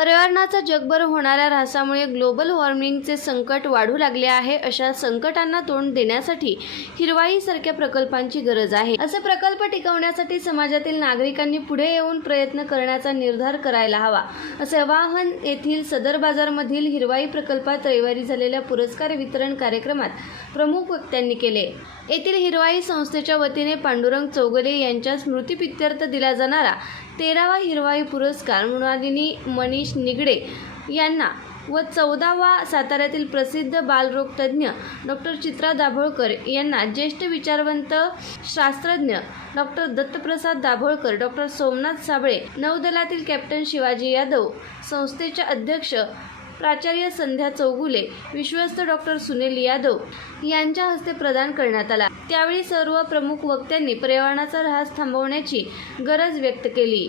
पर्यावरणाचा जगभर होणाऱ्या ऱ्हासामुळे ग्लोबल वॉर्मिंगचे संकट वाढू लागले आहे अशा संकटांना तोंड देण्यासाठी हिरवाईसारख्या प्रकल्पांची गरज आहे. असे प्रकल्प टिकवण्यासाठी समाजातील नागरिकांनी पुढे येऊन प्रयत्न करण्याचा निर्धार करायला हवा. असे आवाहन येथील सदर बाजारमधील हिरवाई प्रकल्पात रविवारी झालेल्या पुरस्कार वितरण कार्यक्रमात प्रमुख वक्त्यांनी केले. येथील हिरवाई संस्थेच्या वतीने पांडुरंग चौगले यांच्या स्मृतिपित्यर्थ दिला जाणारा तेरावा हिरवाई पुरस्कार मृणालिनी मनीष निगडे यांना व चौदावा साताऱ्यातील प्रसिद्ध बालरोगतज्ञ डॉक्टर चित्रा दाभोळकर यांना ज्येष्ठ विचारवंत शास्त्रज्ञ डॉक्टर दत्तप्रसाद दाभोळकर डॉक्टर सोमनाथ साबळे नौदलातील कॅप्टन शिवाजी यादव संस्थेच्या अध्यक्ष प्राचार्य संध्या चौगुले विश्वस्त डॉक्टर सुनील यादव यांच्या हस्ते प्रदान करण्यात आला. त्यावेळी सर्व प्रमुख वक्त्यांनी पर्यावरणाचा ऱ्हास थांबवण्याची गरज व्यक्त केली.